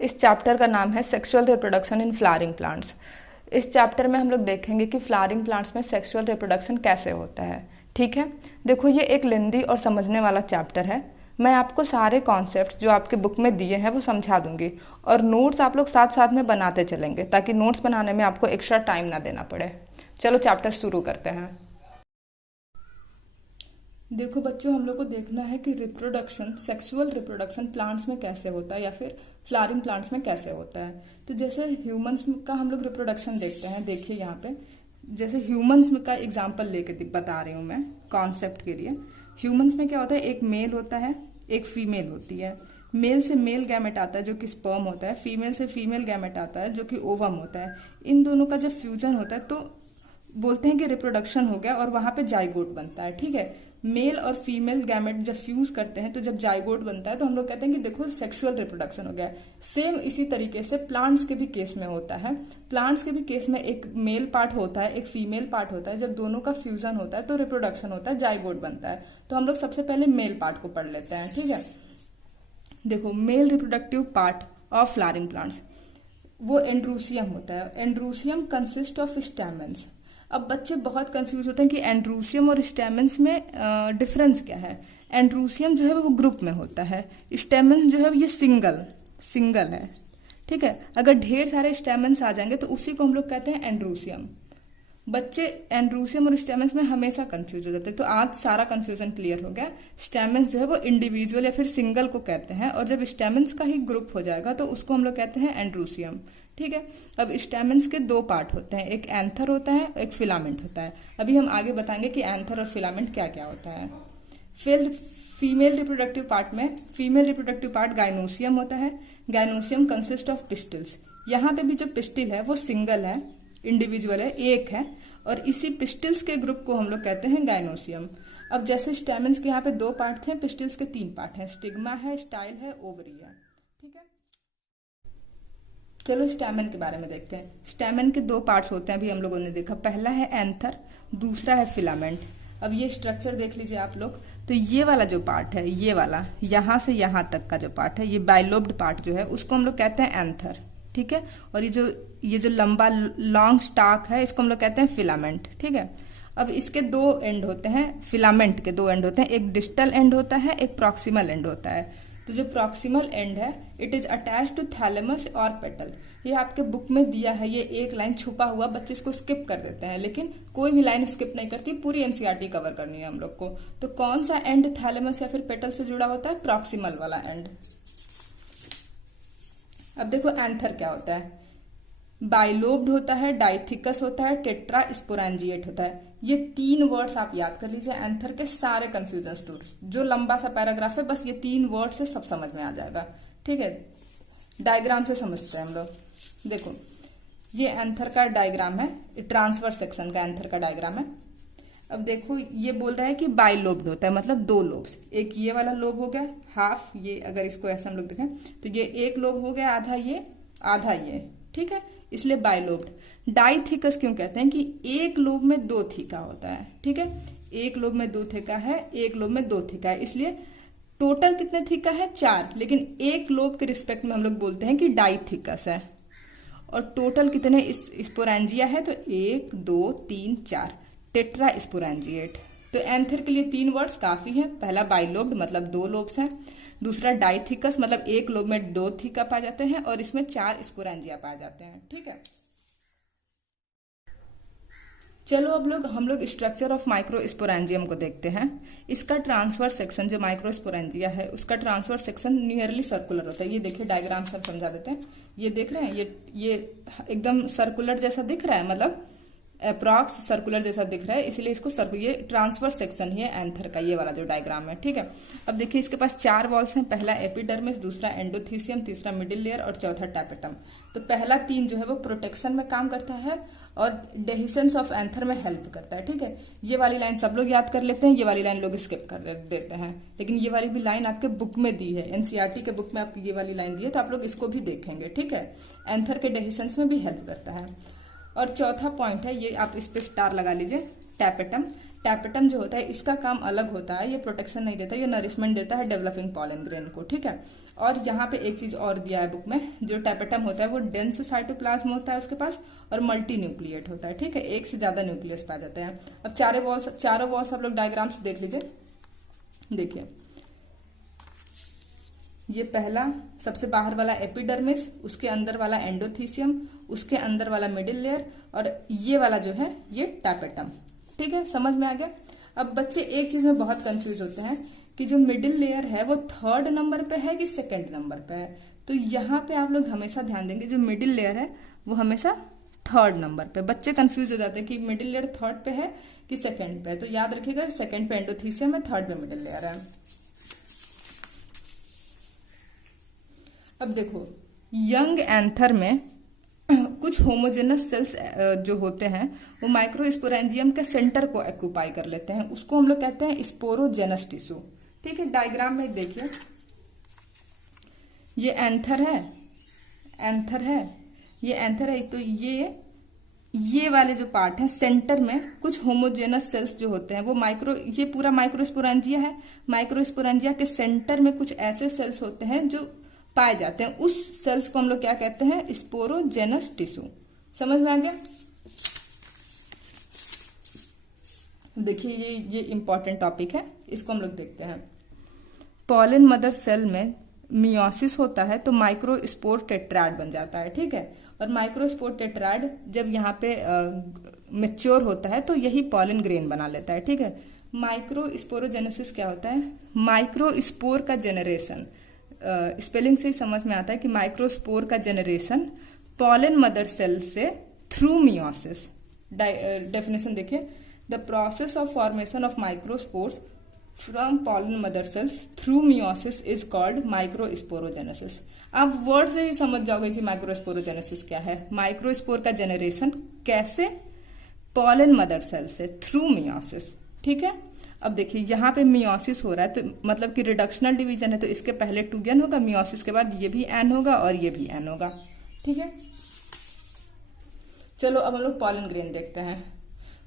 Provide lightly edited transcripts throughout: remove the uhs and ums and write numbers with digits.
इस चैप्टर का नाम है sexual reproduction in flowering plants. इस चैप्टर में हम लोग देखेंगे कि फ्लावरिंग प्लांट्स में सेक्सुअल रिप्रोडक्शन कैसे होता है। ठीक है, देखो ये एक लेंदी और समझने वाला चैप्टर है। मैं आपको सारे कॉन्सेप्ट्स जो आपके बुक में दिए हैं वो समझा दूंगी, और नोट्स आप लोग साथ साथ में बनाते चलेंगे ताकि नोट्स बनाने में आपको एक्स्ट्रा टाइम ना देना पड़े। चलो चैप्टर शुरू करते हैं। देखो बच्चों, हम लोग को देखना है कि रिप्रोडक्शन, सेक्सुअल रिप्रोडक्शन प्लांट्स में कैसे होता है या फिर फ्लावरिंग प्लांट्स में कैसे होता है। तो जैसे ह्यूमंस का हम लोग रिप्रोडक्शन देखते हैं, देखिए यहाँ पे जैसे ह्यूमंस का एग्जांपल लेके बता रही हूँ मैं कॉन्सेप्ट के लिए। ह्यूमंस में क्या होता है, एक मेल होता है, एक फीमेल होती है। मेल से मेल गैमेट आता है जो कि स्पर्म होता है, फीमेल से फीमेल गैमेट आता है जो कि ओवम होता है। इन दोनों का जब फ्यूजन होता है तो बोलते हैं कि रिप्रोडक्शन हो गया, और वहां पे जाइगोट बनता है। ठीक है, मेल और फीमेल गैमेट जब फ्यूज करते हैं तो जब जाइगोट बनता है तो हम लोग कहते हैं कि देखो सेक्सुअल रिप्रोडक्शन हो गया। सेम इसी तरीके से प्लांट्स के भी केस में होता है। प्लांट्स के भी केस में एक मेल पार्ट होता है, एक फीमेल पार्ट होता है। जब दोनों का फ्यूजन होता है तो रिप्रोडक्शन होता है, जाइगोट बनता है। तो हम लोग सबसे पहले मेल पार्ट को पढ़ लेते हैं। ठीक है, देखो male reproductive part of flowering plants, वो एंड्रूसियम होता है। एंड्रूसियम कंसिस्ट ऑफ स्टैमेंस। अब बच्चे बहुत कंफ्यूज होते हैं कि एंड्रूसियम और स्टैमेंस में डिफरेंस क्या है। एंड्रूसियम जो है वो ग्रुप में होता है, स्टैमेंस जो है ये सिंगल सिंगल है। ठीक है, अगर ढेर सारे स्टैमेंस आ जाएंगे तो उसी को हम लोग कहते हैं एंड्रूसियम। बच्चे एंड्रूसियम और स्टेमेंस में हमेशा कंफ्यूज हो जाते हैं, तो आज सारा कंफ्यूजन क्लियर हो गया। स्टेमेंस जो है वो इंडिविजुअल या फिर सिंगल को कहते हैं, और जब स्टेमेंस का ही ग्रुप हो जाएगा तो उसको हम लोग कहते हैं एंड्रूसियम। ठीक है, अब स्टेमेंस के दो पार्ट होते हैं, एक एंथर होता है, एक फिलामेंट होता है। अभी हम आगे बताएंगे कि एंथर और फिलामेंट क्या क्या होता है। फिर फीमेल रिप्रोडक्टिव पार्ट में फीमेल रिप्रोडक्टिव पार्ट गाइनोसियम होता है। Gynoecium consist of pistils. यहाँ पे भी जो पिस्टिल है वो सिंगल है, इंडिविजुअल है, एक है, और इसी पिस्टिल्स के ग्रुप को हम लोग कहते हैं गाइनोसियम। अब जैसे स्टेमेंस के यहाँ पे दो पार्ट थे, पिस्टिल्स के तीन पार्ट हैं, स्टिग्मा है, स्टाइल है, ओवरी है। ठीक है, चलो स्टैमेन के बारे में देखते हैं। स्टैमेन के दो पार्ट्स होते हैं, अभी हम लोगों ने देखा। पहला है एंथर, दूसरा है फिलामेंट। अब ये स्ट्रक्चर देख लीजिए आप लोग। तो ये वाला जो पार्ट है, ये वाला यहाँ से यहाँ तक का जो पार्ट है, ये बाइलोब्ड पार्ट जो है उसको हम लोग कहते हैं एंथर। ठीक है, और ये जो लंबा लॉन्ग स्टाक है इसको हम लोग कहते हैं फिलामेंट। ठीक है, अब इसके दो एंड होते हैं, फिलामेंट के दो एंड होते हैं, एक डिस्टल एंड होता है, एक प्रॉक्सिमल एंड होता है। तो जो प्रॉक्सिमल एंड है, it is attach to thalamus और पेटल। ये आपके बुक में दिया है, ये एक लाइन छुपा हुआ, बच्चे इसको स्किप कर देते हैं, लेकिन कोई भी लाइन स्किप नहीं करती, पूरी एनसीईआरटी कवर करनी है हम लोग को। तो कौन सा एंड थैलेमस या फिर पेटल से जुड़ा होता है? प्रॉक्सिमल वाला एंड। अब देखो एंथर क्या होता है, बाइलोब्ड होता है, डाइथिकस होता है, टेट्रा स्पोरेंजिएट होता है। ये तीन वर्ड्स आप याद कर लीजिए, एंथर के सारे कंफ्यूजन दूर। जो लंबा सा पैराग्राफ है बस ये तीन वर्ड से सब समझ में आ जाएगा। ठीक है, डायग्राम से समझते हैं हम लोग। देखो ये एंथर का डायग्राम है, ट्रांसवर्स सेक्शन का एंथर का डायग्राम है। अब देखो ये बोल रहा है कि बाइलोब्ड होता है, मतलब दो लोब्स। एक ये वाला लोब हो गया हाफ, ये अगर इसको ऐसा हम लोग देखें तो ये एक लोब हो गया, आधा ये आधा ये। ठीक है, इसलिए बाइलोब्ड। डाइथिकस क्यों कहते हैं कि एक लोब में दो थीका होता है। ठीक है, एक लोब में दो थीका है, एक लोब में दो थीका है, इसलिए टोटल कितने थीका है? चार, लेकिन एक लोब के रिस्पेक्ट में हम लोग बोलते हैं कि डाइथिकस है। और टोटल कितने स्पोरेंजिया है? तो एक दो तीन चार, टेट्रा स्पोरेंजिएट। तो एंथर के लिए तीन वर्ड्स काफी हैं। पहला बाइलोब्ड मतलब दो लोब्स हैं, दूसरा डाइथिकस मतलब एक लोब में दो थीका पाए जाते हैं, और इसमें चार स्पोरेंजिया पाए जाते हैं। ठीक है, चलो अब हम लोग स्ट्रक्चर ऑफ माइक्रोस्पोरेंजियम को देखते हैं। इसका ट्रांसफर सेक्शन जो माइक्रोस्पोरेंजिया है उसका ट्रांसफर सेक्शन नियरली सर्कुलर होता है। ये देखिए डायग्राम से समझा देते हैं। ये देख रहे हैं, ये एकदम सर्कुलर जैसा दिख रहा है, मतलब अप्रॉक्स सर्कुलर जैसा दिख रहा है, इसलिए इसको ये ट्रांसफर सेक्शन ही है एंथर का, ये वाला जो डायग्राम है। ठीक है, अब देखिए इसके पास चार वॉल्स हैं, पहला एपिडर्मिस, दूसरा एंडोथीसियम, तीसरा मिडिल लेयर और चौथा टैपेटम। तो पहला तीन जो है वो प्रोटेक्शन में काम करता है और डेहिसेंस ऑफ एंथर में हेल्प करता है। ठीक है, ये वाली लाइन सब लोग याद कर लेते हैं, ये वाली लाइन लोग स्किप कर देते हैं, लेकिन ये वाली भी लाइन आपके बुक में दी है, एनसीईआरटी के बुक में आपको ये वाली लाइन दी है, तो आप लोग इसको भी देखेंगे। ठीक है, एंथर के डेहिसेंस में भी हेल्प करता है। और चौथा पॉइंट है, ये आप इस पे स्टार लगा लीजिए, टैपेटम। टैपेटम जो होता है इसका काम अलग होता है, ये प्रोटेक्शन नहीं देता, ये नरिशमेंट देता है डेवलपिंग पॉलन ग्रेन को, ठीक है। और यहाँ पे एक चीज और दिया है बुक में, जो टैपेटम होता है वो डेंस साइटोप्लाज्म होता है उसके पास और मल्टी न्यूक्लिएट होता है, ठीक है, एक से ज्यादा न्यूक्लियस पाए जाते हैं। अब चारों वॉल्स आप लोग डायग्राम से देख लीजिए। देखिए ये पहला सबसे बाहर वाला एपिडर्मिस, उसके अंदर वाला एंडोथीसियम, उसके अंदर वाला मिडिल लेयर और ये वाला जो है ये टैपेटम, ठीक है, समझ में आ गया। अब बच्चे एक चीज में बहुत कंफ्यूज होते हैं कि जो मिडिल लेयर है वो 3rd नंबर पे है कि 2nd नंबर पे है। तो यहाँ पे आप लोग हमेशा ध्यान देंगे जो मिडिल लेयर है वो हमेशा 3rd नंबर पे। बच्चे कंफ्यूज हो जाते हैं कि मिडिल लेयर 3rd पे है कि 2nd पे है, तो याद रखिएगा 2nd पे एंडोथीसियम है, 3rd पे मिडिल लेयर है। अब देखो यंग एंथर में कुछ होमोजेनस सेल्स जो होते हैं वो माइक्रोस्पोरेंजियम के सेंटर को ऑक्यूपाई कर लेते हैं, उसको हम लोग कहते हैं स्पोरोजेनस टिश्यू, ठीक है। डायग्राम में देखिए ये एंथर है, ये एंथर है, तो ये वाले जो पार्ट है सेंटर में कुछ होमोजेनस सेल्स जो होते हैं वो ये पूरा माइक्रोस्पोरेंजिया है, माइक्रोस्पोरेंजिया के सेंटर में कुछ ऐसे सेल्स होते हैं जो पाए जाते हैं, उस सेल्स को हम लोग क्या कहते हैं, स्पोरोजेनस टिश्यू। समझ में आ गया। देखिए ये इंपॉर्टेंट टॉपिक है, इसको हम लोग देखते हैं। पॉलन मदर सेल में मियोसिस होता है तो माइक्रोस्पोर टेट्राड बन जाता है, ठीक है। और माइक्रोस्पोर टेट्राड जब यहाँ पे मैच्योर होता है तो यही पॉलन ग्रेन बना लेता है, ठीक है। माइक्रोस्पोरोजेनेसिस क्या होता है, माइक्रोस्पोर का जेनरेशन, स्पेलिंग से ही समझ में आता है कि माइक्रोस्पोर का जेनरेशन पॉलन मदर सेल से थ्रू मियोसिस। डेफिनेशन देखिए, the process of formation of microspores from pollen mother cells through meiosis is called microsporogenesis. आप वर्ड से ही समझ जाओगे कि माइक्रोस्पोरोजेनेसिस क्या है। माइक्रोस्पोर का जेनरेशन कैसे, पॉलन मदर सेल से थ्रू मियोसिस, ठीक है। अब देखिए यहाँ पे मियोसिस हो रहा है तो मतलब कि रिडक्शनल डिवीजन है, तो इसके पहले 2 एन होगा, मियोसिस के बाद ये भी एन होगा और ये भी एन होगा, ठीक है। चलो अब हम लोग पॉलन ग्रेन देखते हैं।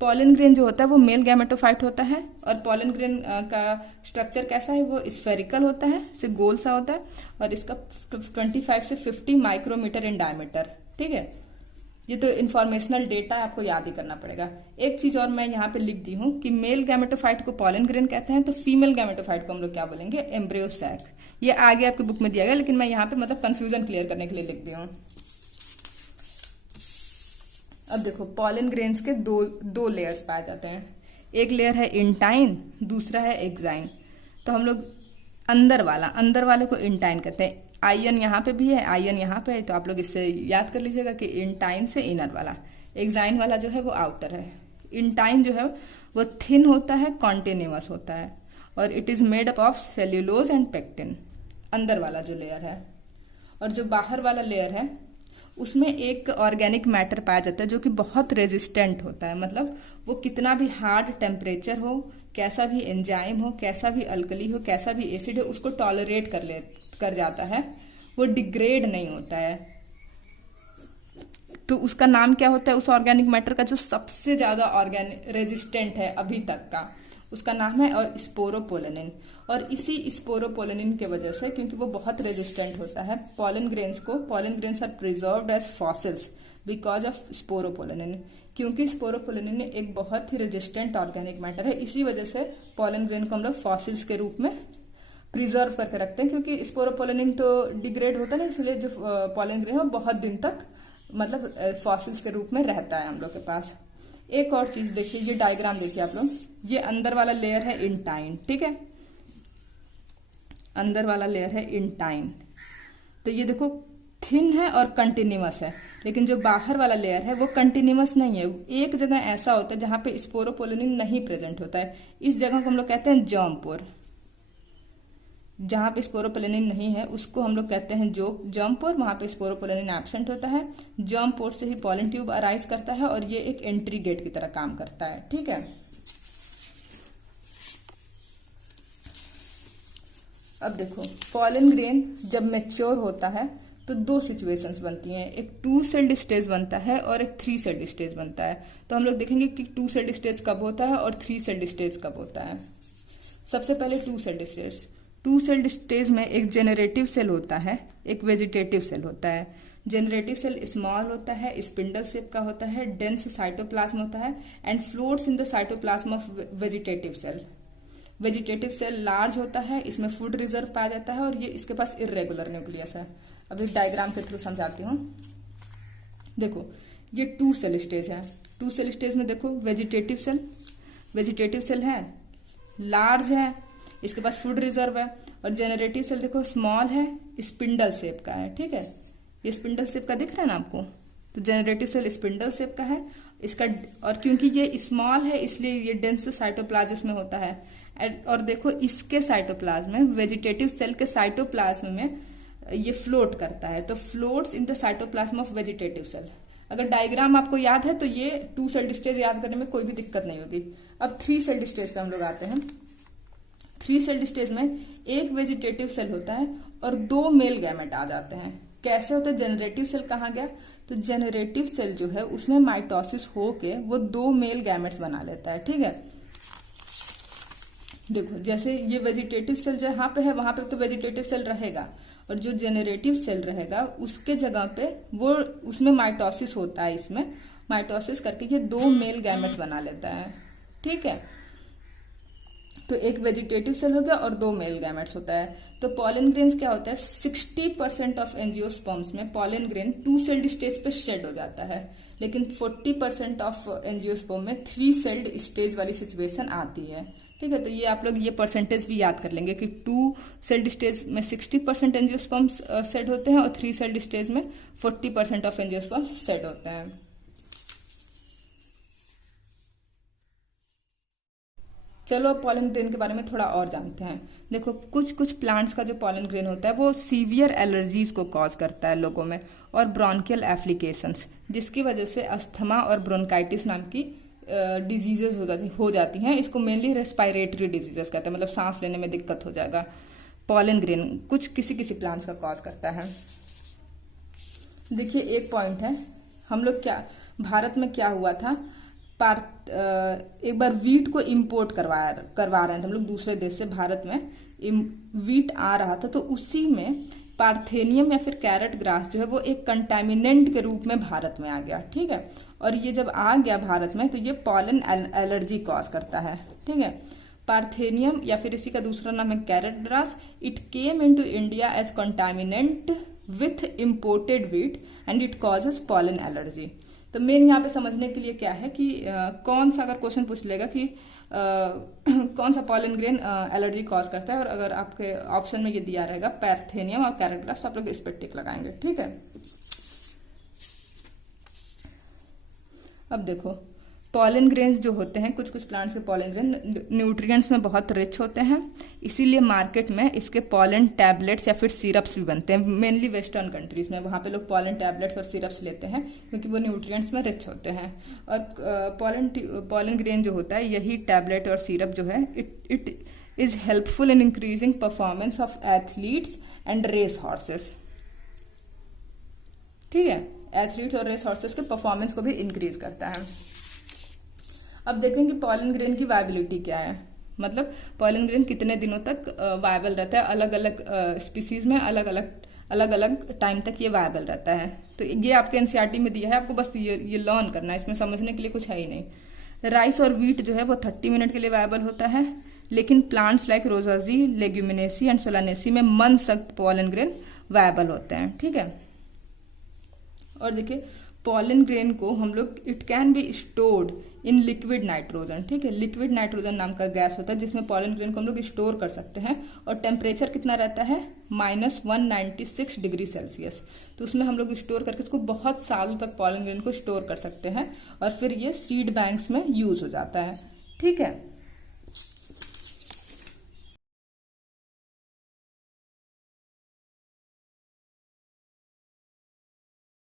पॉलन ग्रेन जो होता है वो मेल गैमेटोफाइट होता है और पॉलन ग्रेन का स्ट्रक्चर कैसा है, वो स्फेरिकल होता है, से गोल सा होता है और इसका 25 से 50 माइक्रोमीटर इन डायमीटर, ठीक है। ये तो इन्फॉर्मेशनल डेटा है, आपको याद ही करना पड़ेगा। एक चीज और मैं यहाँ पे लिख दी हूँ कि मेल गैमेटोफाइट को पॉलन ग्रेन कहते हैं, तो फीमेल गैमेटोफाइट को हम लोग क्या बोलेंगे, एम्ब्रियो सैक। ये आगे आपके बुक में दिया गया, लेकिन मैं यहाँ पे मतलब कंफ्यूजन क्लियर करने के लिए लिख दी हूँ। अब देखो पॉलन ग्रेन्स के दो लेयर्स पाए जाते हैं, एक लेयर है इंटाइन, दूसरा है एक्साइन। तो हम लोग अंदर वाले को इंटाइन कहते हैं। आयन यहाँ पे भी है, आयन यहाँ पे है, तो आप लोग इससे याद कर लीजिएगा कि इंटाइन से इनर वाला, एक्साइन वाला जो है वो आउटर है। इंटाइन जो है वो थिन होता है, कॉन्टिन्यूअस होता है और it is made up of cellulose and pectin, अंदर वाला जो लेयर है। और जो बाहर वाला लेयर है उसमें एक ऑर्गेनिक मैटर पाया जाता है जो कि बहुत रेजिस्टेंट होता है, मतलब वो कितना भी हार्ड टेम्परेचर हो, कैसा भी एंजाइम हो, कैसा भी अल्कली हो, कैसा भी एसिड हो, उसको टॉलरेट कर जाता है, वो डिग्रेड नहीं होता है। तो उसका नाम क्या होता है, उस ऑर्गेनिक मैटर का जो सबसे ज्यादा रेजिस्टेंट है अभी तक का, उसका नाम है और स्पोरोपोलेनिन। और इसी स्पोरोपोलेनिन के वजह से, क्योंकि वो बहुत रेजिस्टेंट होता है, pollen grains are preserved as fossils because of sporopollenin. क्योंकि स्पोरोपोलेनिन एक बहुत ही रेजिस्टेंट ऑर्गेनिक मैटर है, इसी वजह से पॉलन ग्रेन को हम लोग फॉसिल्स के रूप में प्रिजर्व करके रखते हैं, क्योंकि स्पोरोपोलेनिन तो डिग्रेड होता है, इसलिए जो पॉलन ग्रेन है बहुत दिन तक मतलब फॉसिल्स के रूप में रहता है हम लोग के पास। एक और चीज देखिए, ये डायग्राम देखिए आप लोग, ये अंदर वाला लेयर है इंटाइन, ठीक है, अंदर वाला लेयर है इंटाइन। तो ये देखो थिन है और कंटिन्यूअस है, लेकिन जो बाहर वाला लेयर है वो कंटिन्यूअस नहीं है। एक जगह ऐसा होता है जहां पे स्पोरोपोलेनिन नहीं प्रेजेंट होता है, इस जगह को हम लोग कहते हैं जर्म पोर। जहां पे स्पोरोपोलेनिन नहीं है उसको हम लोग कहते हैं जर्म पोर, वहां पे स्पोरोपोलेनिन एब्सेंट होता है। जर्म पोर से ही पॉलन ट्यूब अराइज करता है और ये एक एंट्री गेट की तरह काम करता है, ठीक है। अब देखो पॉलन ग्रेन जब मैच्योर होता है तो दो सिचुएशंस बनती हैं, एक 2 सेल्ड स्टेज बनता है और एक 3 सेल्ड स्टेज बनता है। तो हम लोग देखेंगे कि 2 सेल्ड स्टेज कब होता है और 3 सेल्ड स्टेज कब होता है। सबसे पहले 2 सेल्ड स्टेज। 2 सेल्ड स्टेज में एक जेनरेटिव सेल होता है, एक वेजिटेटिव सेल होता है। जेनरेटिव सेल स्मॉल होता है, स्पिंडल शेप का होता है, डेंस साइटोप्लाज्म होता है and floats in the cytoplasm of vegetative cell. Vegetative cell large होता है, इसमें फूड रिजर्व पाया जाता है और ये इसके पास इर्रेगुलर न्यूक्लियस है। अभी डायग्राम के थ्रू समझाती हूँ। देखो ये 2 सेल स्टेज है। 2 सेल स्टेज में देखो वेजिटेटिव सेल है, लार्ज है, इसके पास फूड रिजर्व है। और जेनरेटिव सेल देखो स्मॉल है, स्पिंडल शेप का है। ठीक है, ये स्पिंडल शेप का दिख रहा है ना आपको, तो जेनरेटिव सेल स्पिंडल शेप का है इसका। और क्योंकि ये स्मॉल है इसलिए ये डेंस साइटोप्लाज्म में होता है। और देखो इसके साइटोप्लाज्म में, वेजिटेटिव सेल के साइटोप्लाज्म में ये फ्लोट करता है, तो floats in the cytoplasm of vegetative cell. अगर डायग्राम आपको याद है तो ये 2 सेल्ड स्टेज याद करने में कोई भी दिक्कत नहीं होगी। अब 3 सेल्ड स्टेज पे हम लोग आते हैं। 3 सेल्ड स्टेज में एक वेजिटेटिव सेल होता है और 2 मेल गैमेट आ जाते हैं। कैसे होता है? जेनरेटिव सेल कहाँ गया, तो जेनरेटिव सेल जो है उसमें माइटोसिस होके वो 2 मेल गैमेट्स बना लेता है। ठीक है, देखो जैसे ये वेजिटेटिव सेल जो यहाँ पे है वहां पे तो वेजिटेटिव सेल रहेगा, और जो जेनरेटिव सेल रहेगा उसके जगह पे वो उसमें माइटोसिस होता है। इसमें माइटोसिस करके ये 2 मेल गैमेट्स बना लेता है। ठीक है, तो एक वेजिटेटिव सेल हो गया और 2 मेल गैमेट्स होता है। तो पॉलन ग्रेन्स क्या होता है, 60% ऑफ एंजियोस्पर्म्स में पॉलन ग्रेन 2 सेल्ड स्टेज पे शेड हो जाता है, लेकिन 40% ऑफ एंजियोस्पर्म में 3 सेल्ड स्टेज वाली सिचुएशन आती है। ठीक है, तो ये आप लोग ये परसेंटेज भी याद कर लेंगे कि 2 सेल्ड स्टेज में 60% एंजियोस्पर्म्स सेड होते हैं और 3 सेल्ड स्टेज में 40% ऑफ एंजियोस्पर्म्स सेड होते हैं। चलो अब पॉलन ग्रेन के बारे में थोड़ा और जानते हैं। देखो कुछ प्लांट्स का जो पॉलन ग्रेन होता है वो सीवियर एलर्जीज को कॉज करता है लोगों में, और ब्रोंकियल एप्लीकेशंस, जिसकी वजह से अस्थमा और ब्रोंकाइटिस नाम की डिजीजेज हो जाती हैं। इसको मेनली रेस्पिरेटरी डिजीजेस कहते हैं, मतलब सांस लेने में दिक्कत हो जाएगा। पॉलन ग्रेन किसी प्लांट्स का कॉज करता है। देखिए एक पॉइंट है, हम लोग भारत में क्या हुआ था, एक बार वीट को इम्पोर्ट करवा रहे थे हम लोग दूसरे देश से। भारत में वीट आ रहा था, तो उसी में पार्थेनियम या फिर कैरेट ग्रास जो है वो एक कंटामिनेंट के रूप में भारत में आ गया। ठीक है, और ये जब आ गया भारत में तो ये पॉलन एलर्जी कॉज करता है। ठीक है, पार्थेनियम या फिर इसी का दूसरा नाम है carrot grass, it came into India as contaminant with imported wheat and it causes pollen allergy. तो मेन यहाँ पे समझने के लिए क्या है कि कौन सा, अगर क्वेश्चन पूछ लेगा कि कौन सा पॉलन ग्रेन एलर्जी कॉज करता है, और अगर आपके ऑप्शन में ये दिया रहेगा पार्थेनियम और कैरेट ग्रास, तो आप लोग इस पर टिक लगाएंगे। ठीक है, अब देखो पॉलन ग्रेन्स जो होते हैं, कुछ प्लांट्स के पॉलन ग्रेन न्यूट्रिएंट्स में बहुत रिच होते हैं, इसीलिए मार्केट में इसके पॉलन टैबलेट्स या फिर सिरप्स भी बनते हैं। मेनली वेस्टर्न कंट्रीज में वहाँ पे लोग पॉलन टैबलेट्स और सिरप्स लेते हैं क्योंकि वो न्यूट्रिएंट्स में रिच होते हैं। और पॉलन ग्रेन जो होता है, यही टैबलेट और सिरप जो है, it is helpful in increasing performance of athletes and race horses. ठीक है, एथलीट्स और रेस हॉर्सेस के परफॉर्मेंस को भी इंक्रीज करता है। अब देखेंगे पॉलन ग्रेन की वायबिलिटी क्या है, मतलब पॉलन ग्रेन कितने दिनों तक वायबल रहता है। अलग अलग स्पीसीज में अलग अलग टाइम तक ये वायबल रहता है। तो ये आपके एनसीईआरटी में दिया है, आपको बस ये लर्न करना है, इसमें समझने के लिए कुछ है ही नहीं। राइस और व्हीट जो है वो 30 मिनट के लिए वायबल होता है, लेकिन plants like Rosaceae, Leguminosae and Solanaceae में मन सख्त पॉलन ग्रेन वायबल होते हैं। ठीक है, और देखिए पॉलन ग्रेन को हम लोग, it can be stored in liquid nitrogen. ठीक है, लिक्विड नाइट्रोजन नाम का गैस होता है जिसमें पॉलन ग्रेन को हम लोग स्टोर कर सकते हैं, और टेम्परेचर कितना रहता है, -196 डिग्री सेल्सियस। तो उसमें हम लोग स्टोर करके इसको बहुत सालों तक पॉलन ग्रेन को स्टोर कर सकते हैं, और फिर ये सीड बैंक्स में यूज हो जाता है। ठीक है,